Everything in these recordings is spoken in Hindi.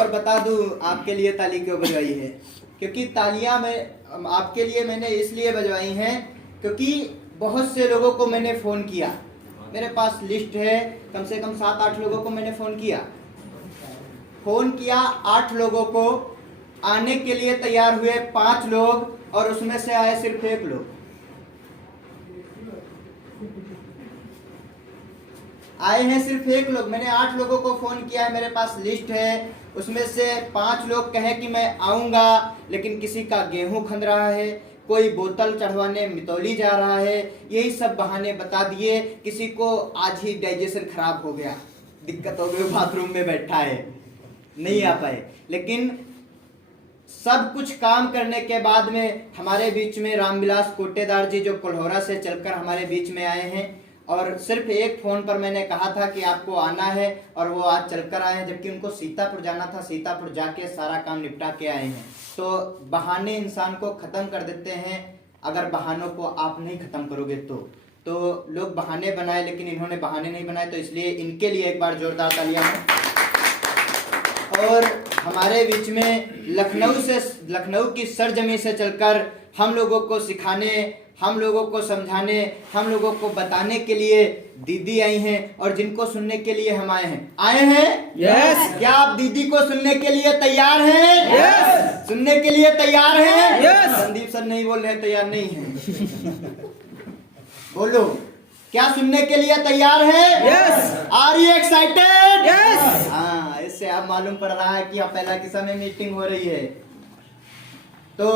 और बता दूं आपके लिए ताली क्यों बजवाई है, क्योंकि तालियां मैं आपके लिए मैंने इसलिए बजवाई हैं क्योंकि बहुत से लोगों को मैंने फ़ोन किया, मेरे पास लिस्ट है, कम से कम 7-8 लोगों को मैंने फ़ोन किया। 8 लोगों को, आने के लिए तैयार हुए 5 लोग और उसमें से आए सिर्फ 1 लोग। आए हैं सिर्फ 1 लोग। मैंने 8 लोगों को फ़ोन किया है, मेरे पास लिस्ट है, उसमें से 5 लोग कहें कि मैं आऊँगा, लेकिन किसी का गेहूं खंद रहा है, कोई बोतल चढ़वाने मितौली जा रहा है, यही सब बहाने बता दिए। किसी को आज ही डाइजेशन खराब हो गया, दिक्कत हो गई, बाथरूम में बैठा है, नहीं आ पाए। लेकिन सब कुछ काम करने के बाद में हमारे बीच में रामविलास कोटेदार जी जो कोल्होरा से चलकर हमारे बीच में आए हैं, और सिर्फ एक फ़ोन पर मैंने कहा था कि आपको आना है और वो आज चलकर आए हैं, जबकि उनको सीतापुर जाना था, सीतापुर जाके सारा काम निपटा के आए हैं। तो बहाने इंसान को ख़त्म कर देते हैं, अगर बहानों को आप नहीं ख़त्म करोगे तो लोग बहाने बनाए, लेकिन इन्होंने बहाने नहीं बनाए, तो इसलिए इनके लिए एक बार जोरदार तालियां हैं। और हमारे बीच में लखनऊ की सरजमी से चलकर हम लोगों को सिखाने, हम लोगों को समझाने, हम लोगों को बताने के लिए दीदी आई हैं, और जिनको सुनने के लिए हम आए हैं। यस। क्या आप दीदी को सुनने के लिए तैयार हैं? यस। सुनने के लिए तैयार हैं? यस। संदीप सर नहीं बोल रहे, तैयार नहीं हैं। बोलो, क्या सुनने के लिए तैयार हैं? Yes. Are you excited? Yes. हाँ, इससे आप मालूम पड़ रहा है कि आप पहला के समय मीटिंग हो रही है। तो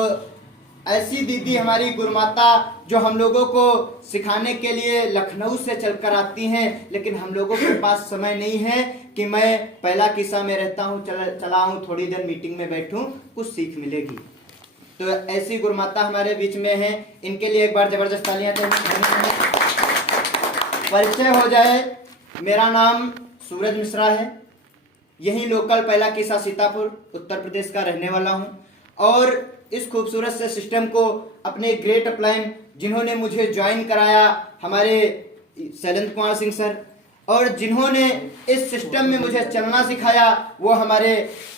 ऐसी दीदी हमारी गुरुमाता जो हम लोगों को सिखाने के लिए लखनऊ से चलकर आती हैं, लेकिन हम लोगों के पास समय नहीं है कि मैं पहला किस्सा में रहता हूँ, चला हूँ, थोड़ी देर मीटिंग में बैठूं, कुछ सीख मिलेगी। तो ऐसी गुरुमाता हमारे बीच में है, इनके लिए एक बार जबरदस्त तालियां चाहिए। परिचय हो जाए, मेरा नाम सूरज मिश्रा है, यही लोकल पहला किस्सा सीतापुर उत्तर प्रदेश का रहने वाला हूँ, और इस खूबसूरत से सिस्टम को अपने ग्रेट अपलाइन जिन्होंने मुझे ज्वाइन कराया, हमारे शैलेंद्र कुमार सिंह सर, और जिन्होंने इस सिस्टम में मुझे चलना सिखाया वो हमारे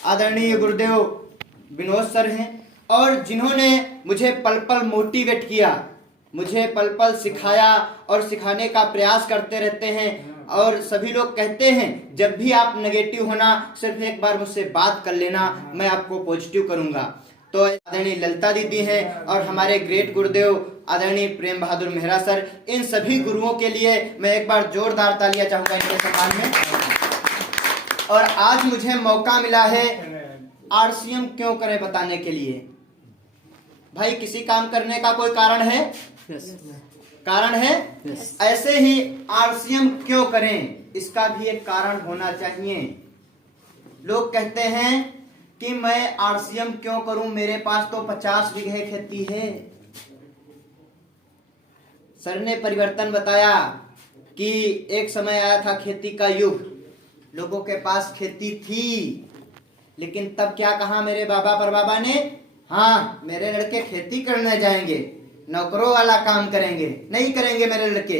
आदरणीय गुरुदेव विनोद सर हैं, और जिन्होंने मुझे पल पल मोटिवेट किया, मुझे पल पल सिखाया और सिखाने का प्रयास करते रहते हैं। और सभी लोग कहते हैं जब भी आप नेगेटिव होना, सिर्फ एक बार मुझसे बात कर लेना, मैं आपको पॉजिटिव करूंगा। तो आदरणीय ललिता दीदी हैं, और हमारे ग्रेट गुरुदेव आदरणीय प्रेम बहादुर मेहरा सर, इन सभी गुरुओं के लिए मैं एक बार जोरदार तालियां चाहूंगा इनके सम्मान में। और आज मुझे मौका मिला है आरसीएम क्यों करें बताने के लिए। भाई, किसी काम करने का कोई कारण है? कारण है। ऐसे ही आरसीएम क्यों करें, इसका भी एक कारण होना चाहिए। लोग कहते हैं कि मैं आरसीएम क्यों करूं, मेरे पास तो 50 बीघे खेती है। सर ने परिवर्तन बताया कि एक समय आया था खेती का युग, लोगों के पास खेती थी, लेकिन तब क्या कहा मेरे बाबा परबाबा ने? हाँ, मेरे लड़के खेती करने जाएंगे, नौकरों वाला काम करेंगे, नहीं करेंगे मेरे लड़के।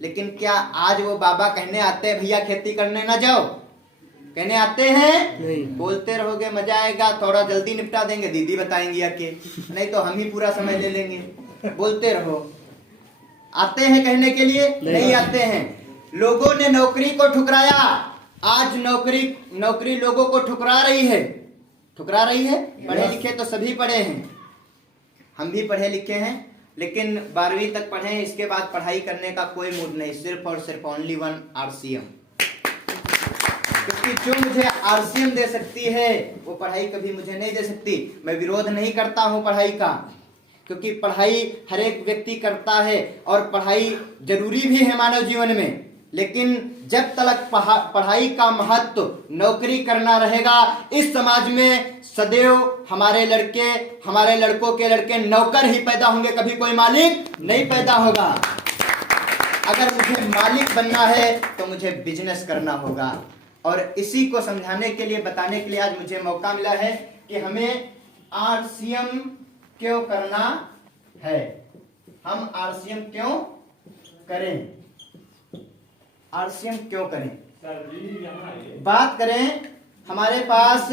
लेकिन क्या आज वो बाबा कहने आते हैं भैया खेती करने ना जाओ? कहने आते हैं? नहीं। बोलते रहोगे मजा आएगा, थोड़ा जल्दी निपटा देंगे, दीदी बताएंगी आके, नहीं तो हम ही पूरा समय ले लेंगे, बोलते रहो। आते हैं कहने के लिए? नहीं आते हैं। लोगों ने नौकरी को ठुकराया, आज नौकरी लोगों को ठुकरा रही है। पढ़े लिखे तो सभी पढ़े हैं, हम भी पढ़े लिखे हैं, लेकिन 12वीं तक पढ़े हैं, इसके बाद पढ़ाई करने का कोई मूड नहीं, सिर्फ और सिर्फ ओनली वन आरसीएम। क्योंकि जो मुझे आरसीएम दे सकती है वो पढ़ाई कभी मुझे नहीं दे सकती। मैं विरोध नहीं करता हूँ पढ़ाई का, क्योंकि पढ़ाई हर एक व्यक्ति करता है और पढ़ाई जरूरी भी है मानव जीवन में, लेकिन जब तक पढ़ाई का महत्व नौकरी करना रहेगा, इस समाज में सदैव हमारे लड़कों के लड़के नौकर ही पैदा होंगे, कभी कोई मालिक नहीं पैदा होगा। अगर मुझे मालिक बनना है तो मुझे बिजनेस करना होगा, और इसी को समझाने के लिए, बताने के लिए आज मुझे मौका मिला है कि हमें आरसीएम क्यों करना है, हम आरसीएम क्यों करें, आरसीएम क्यों करें। बात करें, हमारे पास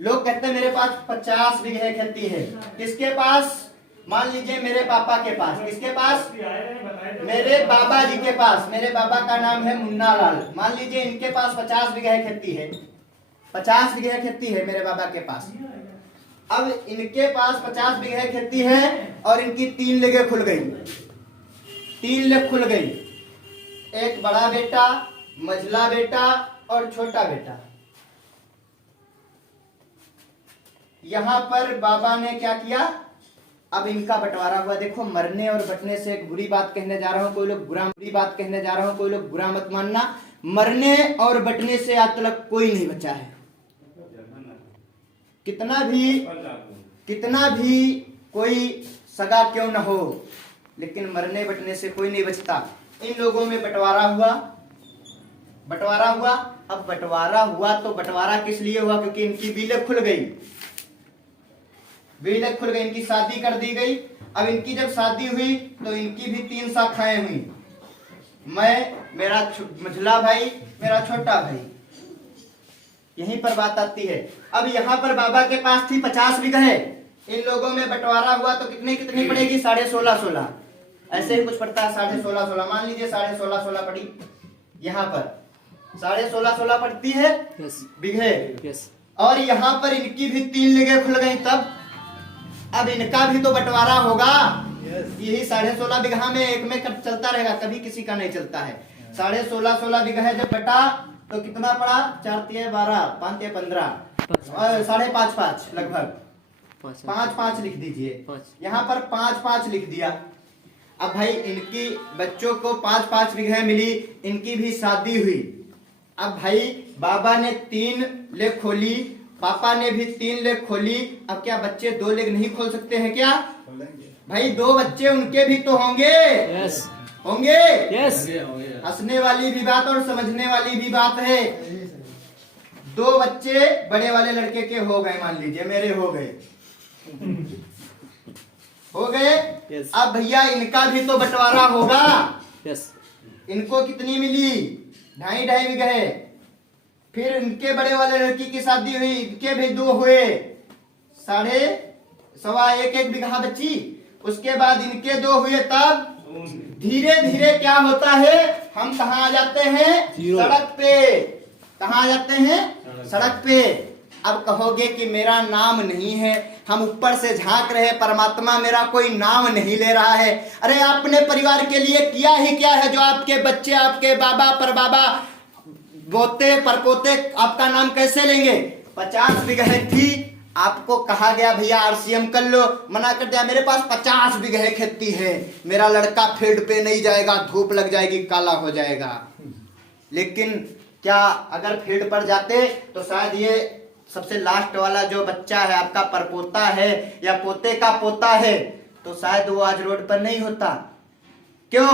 लोग कहते हैं मेरे पास 50 बीघे खेती है। किसके पास? मान लीजिए मेरे पापा के पास। किसके पास? मेरे बाबा जी के पास। मेरे बाबा का नाम है मुन्ना लाल। मान लीजिए इनके पास 50 बीघे खेती है। 50 बीघे खेती है मेरे बाबा के पास। अब इनके पास 50 बीघे खेती है और इनकी 3 लेगे खुल गई। 3 लेग खुल गई। एक बड़ा बेटा, मझला बेटा और छोटा बेटा। यहां पर बाबा ने क्या किया? अब इनका बंटवारा हुआ। देखो, मरने और बटने से एक बुरी बात कहने जा रहा हूं, कोई लोग बुरी बात कहने जा रहा हूं, कोई लोग बुरा मत मानना। मरने और बटने से आज तक कोई नहीं बचा है। कितना भी कोई सगा क्यों न हो, लेकिन मरने बटने से कोई नहीं बचता। इन लोगों में बंटवारा हुआ। अब बंटवारा हुआ तो बंटवारा किस लिए हुआ? क्योंकि इनकी बीलें खुल गई। इनकी शादी कर दी गई। अब इनकी जब शादी हुई तो इनकी भी 3 शाखाएं हुई। मैं, मेरा मझला भाई, मेरा छोटा भाई। यहीं पर बात आती है। अब यहाँ पर बाबा के पास थी 50 बीघे। इन लोगों में बंटवारा हुआ तो कितनी पड़ेगी? 16.5 ऐसे ही कुछ पड़ता है। 16.5 मान लीजिए 16.5 पड़ी। यहाँ पर 16.5 पड़ती है बीघे। और यहाँ पर इनकी भी 3 लेगे खुल गई। तब अब इनका भी तो बंटवारा होगा। यही 16.5 बीघा में एक में चलता रहेगा, कभी किसी का नहीं चलता है। 16.5 बीघा जब बटा तो कितना पड़ा? 4 × 12, 5 × 15 और 5.5 लगभग 5 लिख दीजिए। यहाँ पर 5 लिख दिया। अब भाई इनकी बच्चों को 5 बीघे मिली, इनकी भी शादी हुई। अब भाई बाबा ने 3 लेग खोली, पापा ने भी 3 लेग खोली। अब क्या बच्चे 2 लेग नहीं खोल सकते हैं क्या? भाई 2 बच्चे उनके भी तो होंगे। होंगे। हंसने वाली भी बात और समझने वाली भी बात है। 2 बच्चे बड़े वाले लड़के के हो गए, मान लीजिए मेरे हो गए। अब भैया इनका भी तो बंटवारा होगा। इनको कितनी मिली? 2.5 बीघे। फिर इनके बड़े वाले लड़की की शादी हुई, इनके भी 2 हुए। 1.25 बीघा बची। उसके बाद इनके 2 हुए। तब धीरे धीरे क्या होता है? हम कहाँ आ जाते हैं? सड़क पे। कहाँ आ जाते हैं? सड़क पे। अब कहोगे कि मेरा नाम नहीं है, हम ऊपर से झांक रहे, परमात्मा मेरा कोई नाम नहीं ले रहा है। अरे आपने परिवार के लिए किया ही क्या है जो आपके बच्चे, आपके बाबा, परबाबा, पोते, परपोते आपका नाम कैसे लेंगे? 50 बीघे थी, आपको कहा गया भैया आरसीएम कर लो, मना कर दिया। मेरे पास 50 बीघे खेती है, मेरा लड़का फील्ड पे नहीं जाएगा, धूप लग जाएगी, काला हो जाएगा। लेकिन क्या अगर फील्ड पर जाते तो शायद ये सबसे लास्ट वाला जो बच्चा है, आपका परपोता है या पोते का पोता है, तो शायद वो आज रोड पर नहीं होता। क्यों?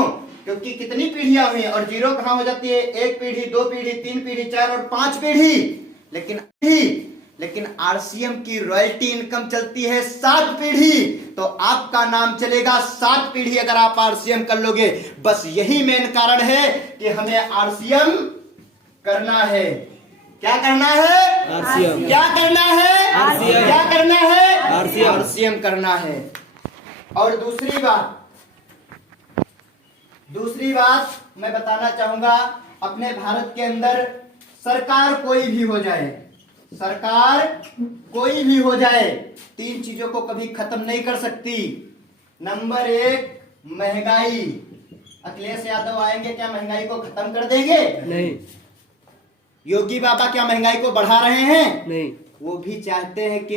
क्योंकि कितनी पीढ़ियां हुई और जीरो कहां हो जाती है? 1 पीढ़ी, 2 पीढ़ी, 3 पीढ़ी, 4 और 5 पीढ़ी। लेकिन आरसीएम की रॉयल्टी इनकम चलती है 7 पीढ़ी। तो आपका नाम चलेगा 7 पीढ़ी अगर आप आरसीएम कर लोगे। बस यही मेन कारण है कि हमें आरसीएम करना है। क्या करना है? आरसीएम। क्या करना है? आरसीएम। क्या करना है? आरसीएम। आरसीएम करना है। और दूसरी बात मैं बताना चाहूंगा, अपने भारत के अंदर सरकार कोई भी हो जाए, 3 चीजों को कभी खत्म नहीं कर सकती। नंबर 1 महंगाई। अखिलेश यादव आएंगे, क्या महंगाई को खत्म कर देंगे? नहीं। योगी बाबा क्या महंगाई को बढ़ा रहे हैं? नहीं। वो भी चाहते हैं कि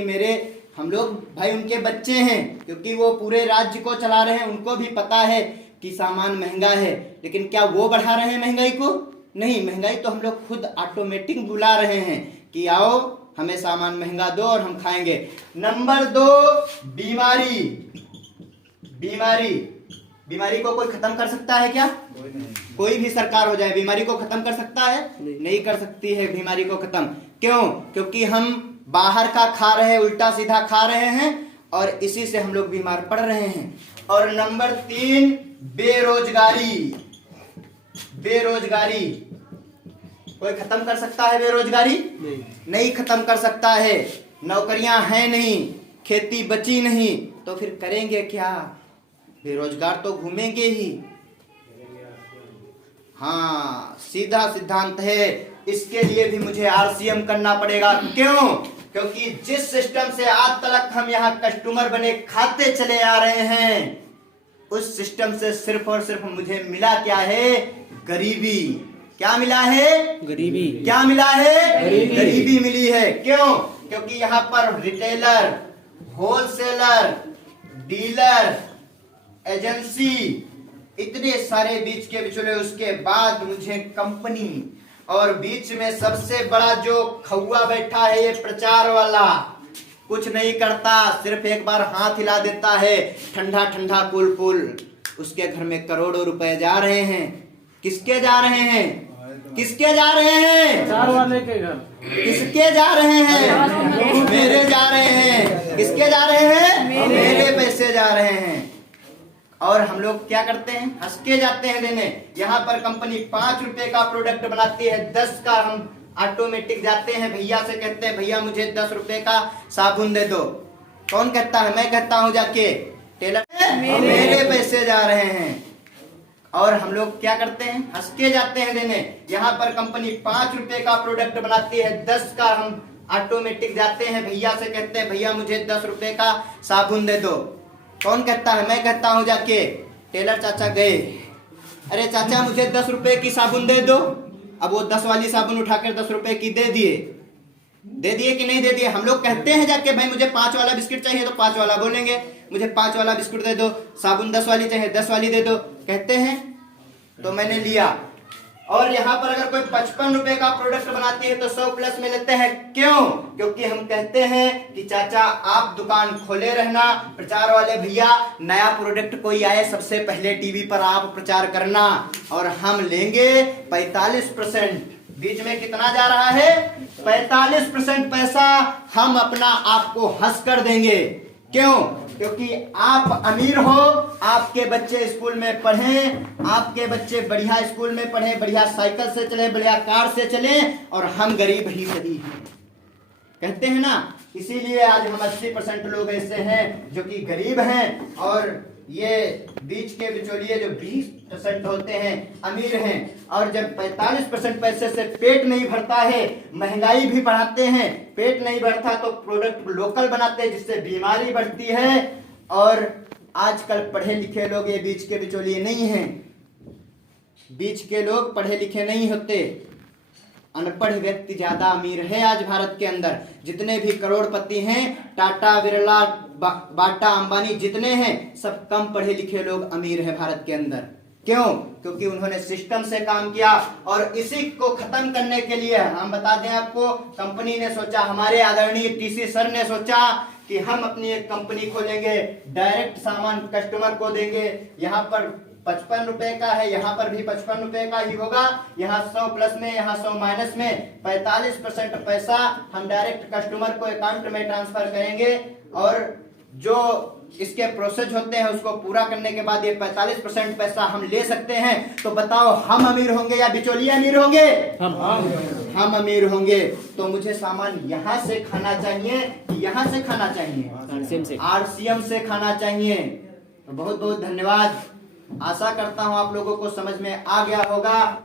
हम लोग भाई उनके बच्चे हैं, क्योंकि वो पूरे राज्य को चला रहे हैं, उनको भी पता है कि सामान महंगा है। लेकिन क्या वो बढ़ा रहे हैं महंगाई को? नहीं, महंगाई तो हम लोग खुद ऑटोमेटिक बुला रहे हैं कि आओ हमें सामान महंगा दो और हम खाएंगे। नंबर 2 बीमारी को कोई खत्म कर सकता है क्या? कोई भी सरकार हो जाए बीमारी को खत्म कर सकता है? नहीं कर सकती है बीमारी को खत्म। क्यों? क्योंकि हम बाहर का खा रहे हैं, उल्टा सीधा खा रहे हैं और इसी से हम लोग बीमार पड़ रहे हैं। और नंबर 3 बेरोजगारी। कोई खत्म कर सकता है बेरोजगारी? नहीं खत्म कर सकता है। नौकरियां हैं नहीं, खेती बची नहीं, तो फिर करेंगे क्या? बेरोजगार तो घूमेंगे ही। हाँ, सीधा सिद्धांत है। इसके लिए भी मुझे आरसीएम करना पड़ेगा। क्यों? क्योंकि जिस सिस्टम से आज तक हम यहाँ कस्टमर बने खाते चले आ रहे हैं, उस सिस्टम से सिर्फ और सिर्फ मुझे मिला क्या है? गरीबी। क्या मिला है? गरीबी। क्या मिला है? गरीबी मिली है। क्यों? क्योंकि यहाँ पर रिटेलर, होलसेलर, डीलर, एजेंसी, इतने सारे बीच के बिचौले, उसके बाद मुझे कंपनी, और बीच में सबसे बड़ा जो खौआ बैठा है ये प्रचार वाला, कुछ नहीं करता, सिर्फ एक बार हाथ हिला देता है, ठंडा ठंडा कूल कूल। उसके घर में करोड़ों रुपए जा रहे हैं। किसके जा रहे हैं? किसके जा रहे हैं? चार वाले के घर। किसके जा रहे हैं? मेरे जा रहे हैं। किसके जा रहे हैं? मेरे पैसे जा रहे हैं। और हम लोग क्या करते हैं? हंस के जाते हैं देने। यहाँ पर कंपनी 5 रुपए का प्रोडक्ट बनाती है, 10 का हम ऑटोमेटिक जाते हैं भैया से, कहते हैं भैया मुझे 10 रुपए का साबुन दे दो। कौन कहता है? मैं कहता हूँ जाके, टेलर मेरे पैसे जा रहे हैं। और हम लोग क्या करते हैं? हंस के जाते हैं देने। यहाँ पर कंपनी 5 रुपए का प्रोडक्ट बनाती है, 10 का हम ऑटोमेटिक जाते हैं भैया से, कहते हैं भैया मुझे 10 रुपए का साबुन दे दो। कौन कहता है? मैं कहता हूँ जाके, टेलर चाचा गए, अरे चाचा मुझे 10 रुपए की साबुन दे दो। अब वो 10 वाली साबुन उठाकर 10 रुपए की दे दिए। दे दिए कि नहीं दे दिए? हम लोग कहते हैं जाके भाई मुझे 5 वाला बिस्किट चाहिए, तो 5 वाला बोलेंगे, मुझे 5 वाला बिस्कुट दे दो। साबुन 10 वाली चाहिए, 10 वाली दे दो, कहते हैं। तो मैंने लिया। और यहाँ पर अगर कोई 55 रुपए का प्रोडक्ट बनाती है तो 100 प्लस में लेते हैं। क्यों? क्योंकि हम कहते हैं कि चाचा आप दुकान खोले रहना, प्रचार वाले भैया नया प्रोडक्ट कोई आए सबसे पहले टीवी पर आप प्रचार करना, और हम लेंगे 45%। बीच में कितना जा रहा है? 45% पैसा हम अपना आपको हंस कर देंगे। क्यों? क्योंकि आप अमीर हो, आपके बच्चे स्कूल में पढ़ें, आपके बच्चे बढ़िया स्कूल में पढ़ें, बढ़िया साइकिल से चले, बढ़िया कार से चले, और हम गरीब ही सही हैं। कहते हैं ना, इसीलिए आज हम 80% लोग ऐसे हैं जो कि गरीब हैं, और ये बीच के बिचौलिए जो 20% होते हैं अमीर हैं। और जब 45% पैसे से पेट नहीं भरता है, महंगाई भी बढ़ाते हैं, पेट नहीं बढ़ता तो प्रोडक्ट लोकल बनाते हैं जिससे बीमारी बढ़ती है। और आजकल पढ़े लिखे लोग ये बीच के बिचौलिए नहीं हैं। बीच के लोग पढ़े लिखे नहीं होते, अनपढ़ व्यक्ति ज्यादा अमीर है आज भारत के अंदर। जितने भी करोड़पति हैं, टाटा, बिरला, बाटा, अंबानी जितने हैं, सब कम पढ़े लिखे लोग अमीर हैं भारत के अंदर। क्यों? क्योंकि उन्होंने सिस्टम से काम किया। और इसी को खत्म करने के लिए हम बता दें आपको, कंपनी ने सोचा, हमारे आदरणीय टीसी सर ने सोचा कि हम अपनी एक कंपनी खोलेंगे, डायरेक्ट सामान कस्टमर को देंगे। यहाँ पर 55 रुपए का है, यहाँ पर भी 55 रुपए का ही होगा। यहाँ 100 प्लस में, यहाँ 100 माइनस में, 45% पैसा हम डायरेक्ट कस्टमर को अकाउंट में ट्रांसफर करेंगे। और जो इसके प्रोसेस होते हैं उसको पूरा करने के बाद ये 45% पैसा हम ले सकते हैं। तो बताओ, हम अमीर होंगे या बिचौलिए अमीर होंगे? हम अमीर होंगे। तो मुझे सामान यहाँ से खाना चाहिए, यहाँ से खाना चाहिए, आरसीएम से खाना चाहिए। तो बहुत बहुत धन्यवाद। आशा करता हूँ आप लोगों को समझ में आ गया होगा।